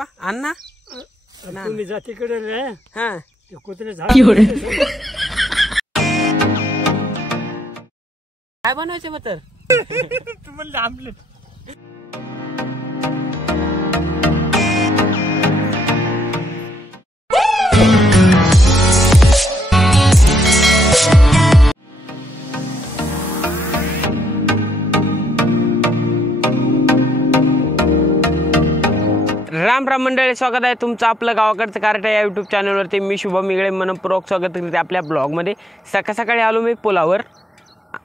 अण्णा तुम्ही जातीकडे रे हा ते कुत्रे झाड काय बनवायचे मग तर तुम्हाला आमलेट राम राम मंडळी, स्वागत आहे तुमचं आपलं गावाकडचं कार्टा या यूट्यूब चॅनलवरती. मी शुभम मिगळे मनपूर्वक स्वागत करते आपल्या ब्लॉगमध्ये. सकाळी आलो मी पुलावर.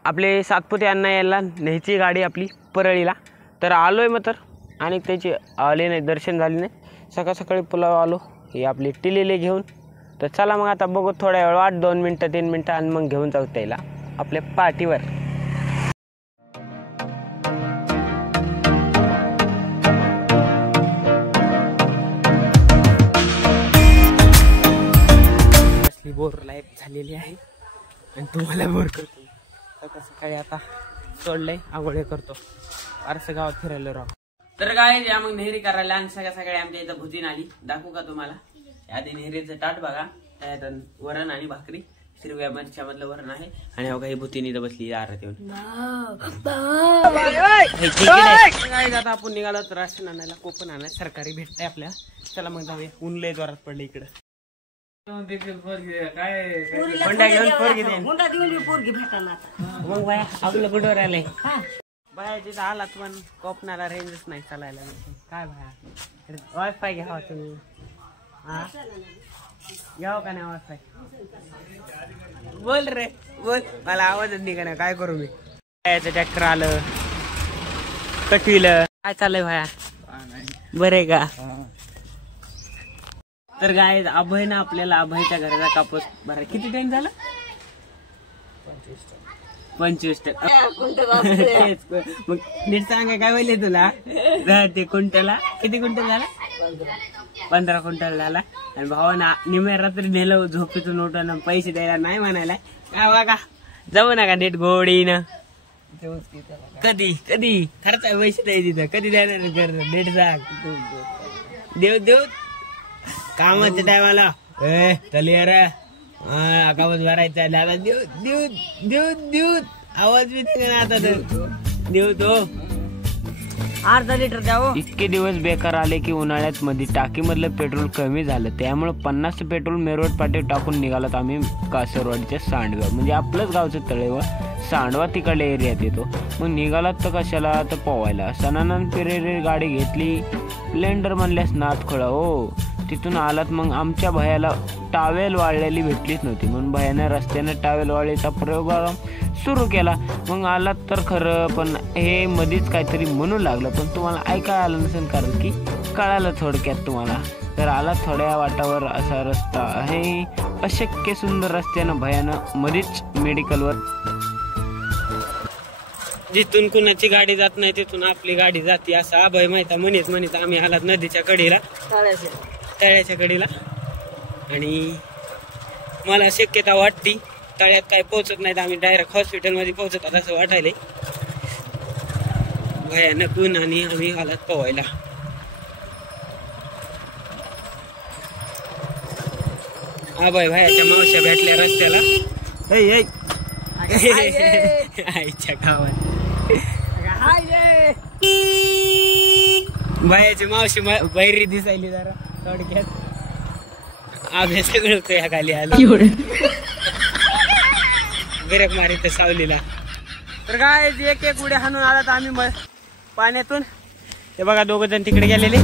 आपले सातपुते अण्णा यायला न्यायची गाडी आपली परळीला, तर आलो आहे. मग तर आणि त्याची आले नाही, दर्शन झाले नाही. सकाळी पुलावर आलो, ही आपली टिलेले घेऊन. तर चला मग आता बघू, थोड्या वेळ वाट, 2 मिनटं 3 मिनटं, आणि मग घेऊन जाऊ त्याला आपल्या पाठीवर. बोर लाईफ झालेली आहे आणि तुम्हाला बोर करतो. सकाळी आता सोडलंय, आंघोळ करतो, फारसं गावात फिरायला राहू. तर काय या मग नेहरी करायला. आणि सकाळी आमच्या इथं भुतीन आली, दाखवू का तुम्हाला? आधी नेहरीचं ताट बघा, त्यात वरण आणि भाकरी, हिरव्या मिरच्या मधलं वरण आहे. आणि अवघा ही भुतीन इथं बसली आरत येऊन. आता आपण निघालो राशन आणायला, कोकण आणायला. सरकारी भेटतंय आपल्या. चला मग जाऊया, ऊन लय जोरात पडले इकडं. मग बाया आपलं कुठवर आलंय बाया, तिथं आलात पण कोपनाला रेंजच नाही चालायला. काय बाया, वायफाय घ्यावा तुम्ही. हा घ्यावं का नाही वायफाय? बोल रे बोल, मला आवाजच निघा ना. काय करू मी? ट्रॅक्टर आलं, कटविलं. काय चाललंय भाया? बरे का? तर गाय अभय ना आपल्याला अभयच्या घराचा कापूस भरा. किती टाइम झाला? 25%. मग नीट सांगा, काय बोलले तुला? ते क्विंटलला किती क्विंटल झाला? 15 क्विंटल झाला. आणि भावाना निम्या रात्री नेलं झोपेतून उठून, पैसे द्यायला नाही म्हणायला. काय बघा, जाऊ नका नीट गोडीनं. कधी खर्च पैसे द्यायचे तिथं, कधी द्यायला नीट सांग. देव कामाच्या टायमाला तलियार कामच भरायचा. दादा देऊ आवाज बी आता देऊ तो अर्धा लिटर द्यावं. इतके दिवस बेकार आले की उन्हाळ्यात मध्ये टाकीमधलं पेट्रोल कमी झालं, त्यामुळे 50 पेट्रोल मेरवट पाटीव टाकून निघालात आम्ही कासरवाडीच्या सांडवा, म्हणजे आपलंच गावचं तळेवा सांडवा तिकडल्या एरियात येतो. मग निघालात तर कशाला, तर पोवायला. सणानंद पेरेरे गाडी घेतली, स्प्लेंडर म्हणल्यास नाथ खोळा हो. तिथून आलात मग आमच्या भयाला टावेल वाळलेली भेटलीच नव्हती, म्हणून भयानं रस्त्यानं टावेल वाळीचा प्रयोग सुरू केला. मग आलात तर खरं, पण हे मध्येच काहीतरी म्हणू लागलं, पण तुम्हाला ऐकायला आलं नसेल, कारण की कळालं थोडक्यात तुम्हाला. तर आलात थोड्या वाटावर असा रस्ता आहे, अशक्य सुंदर रस्त्यानं भयानं मध्येच मेडिकलवर. जिथून कुणाची गाडी जात नाही तिथून आपली गाडी जाते, असा अभय माहिती म्हणत आम्ही आलात नदीच्या कडेला, तळ्याच्या कडेला. आणि मला शक्यता वाटती तळ्यात काय पोहोचत नाही, आम्ही डायरेक्ट हॉस्पिटलमध्ये पोहोचत असं वाटायलंय. भयानक ऊन आणि आम्ही आलात पोवायला. अभय भायाच्या मावश्या भेटल्या रस्त्याला. आईच्या गावात भायाची मावशी बैरी दिसायली जरा थोडक्यात. अभ्यास मिळतो या खाली आलो बिरक मारी सावलीला. तर काय एक उड्या हाणून आलात आम्ही पाण्यातून. ते बघा 2 जण तिकडे गेलेले.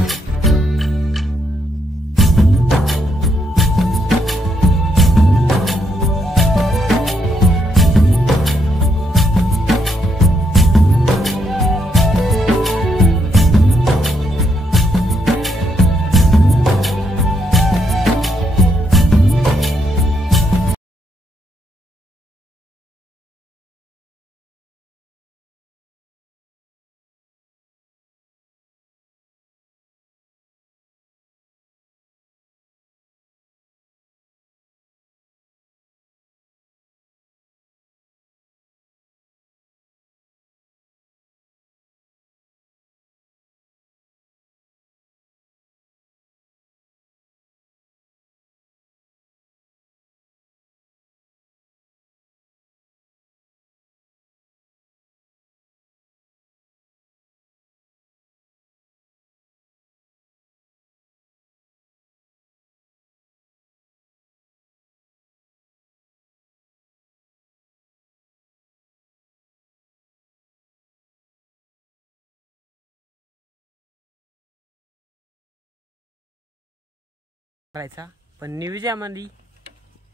करायचा पण न्यूजामध्ये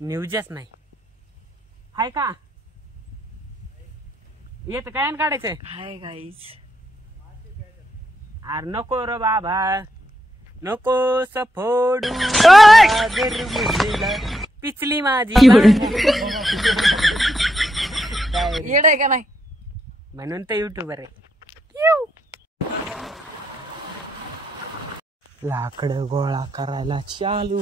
न्यूजच नाही हाय का येत काय काढायचंय हाय गाईज अरे नको र बाबा नको सफोडू पिचली माझी येड आहे का नाही म्हणून तर युट्यूबर आहे लाकडं गोळा करायला चालू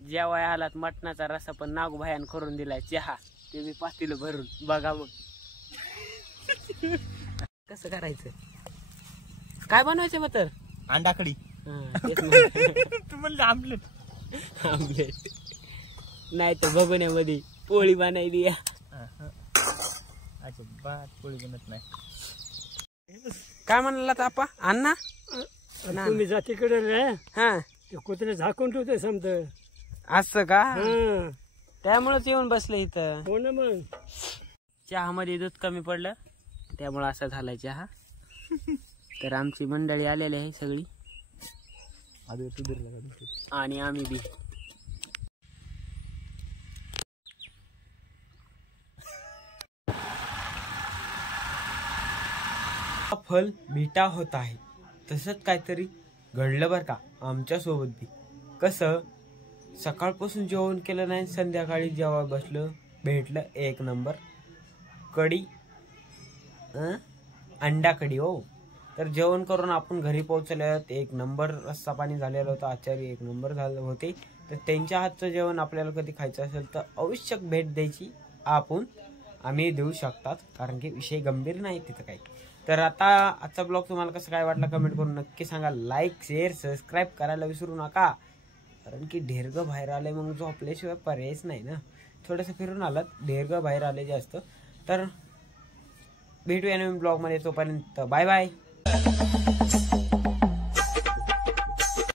जेव्हा आलात मटणाचा रसा पण नागूभायान करून दिलाय चहा ते मी पातील भरून बघा मग कसं करायचं काय बनवायचं मग तर अंडाकडी आमलेट तू म्हणलं आमलेट नाही तर बघण्यामध्ये पोळी बनायली अजिबात पोळी बनत नाही काय म्हणला आपा अण्णा तुम्ही जातीकडे रे हा ते कुत्रे झाकून ठेवते समजा असं का हा त्यामुळेच येऊन बसलं इथं हो ना मग चहा मध्ये दूध कमी पडलं त्यामुळे असा झालाय चहा तर आमची मंडळी आलेली आहे सगळी आणि आम्ही बी फल मीठा होत आहे तसंच काहीतरी घडलं बर का आमच्या सोबत बी कसं सकाळपासून जेवण केलं नाही संध्याकाळी जेव्हा बसलं भेटलं एक नंबर कढी अंडा कढी हो तर जेवण करून आपण घरी पोहोचल्यात एक नंबर रस्सा पाणी झालेलं होतं आचार्य एक नंबर झाले होते तर त्यांच्या हातचं जेवण आपल्याला कधी खायचं असेल तर आवश्यक भेट द्यायची आम्ही देऊ शकतात कारण की विषय गंभीर नाही तिथं काही तर आता आजचा ब्लॉग तुम्हाला कसं काय वाटला कमेंट करून नक्की सांगा लाईक शेअर सबस्क्राईब करायला विसरू नका कारण की ढेरगं बाहेर आले मग जो आपल्याशिवाय पर्यायच नाही ना थोडंसं फिरून आलात ढेरगं बाहेर आले जास्त तर भेटूया नवीन ब्लॉग मध्ये तोपर्यंत बाय बाय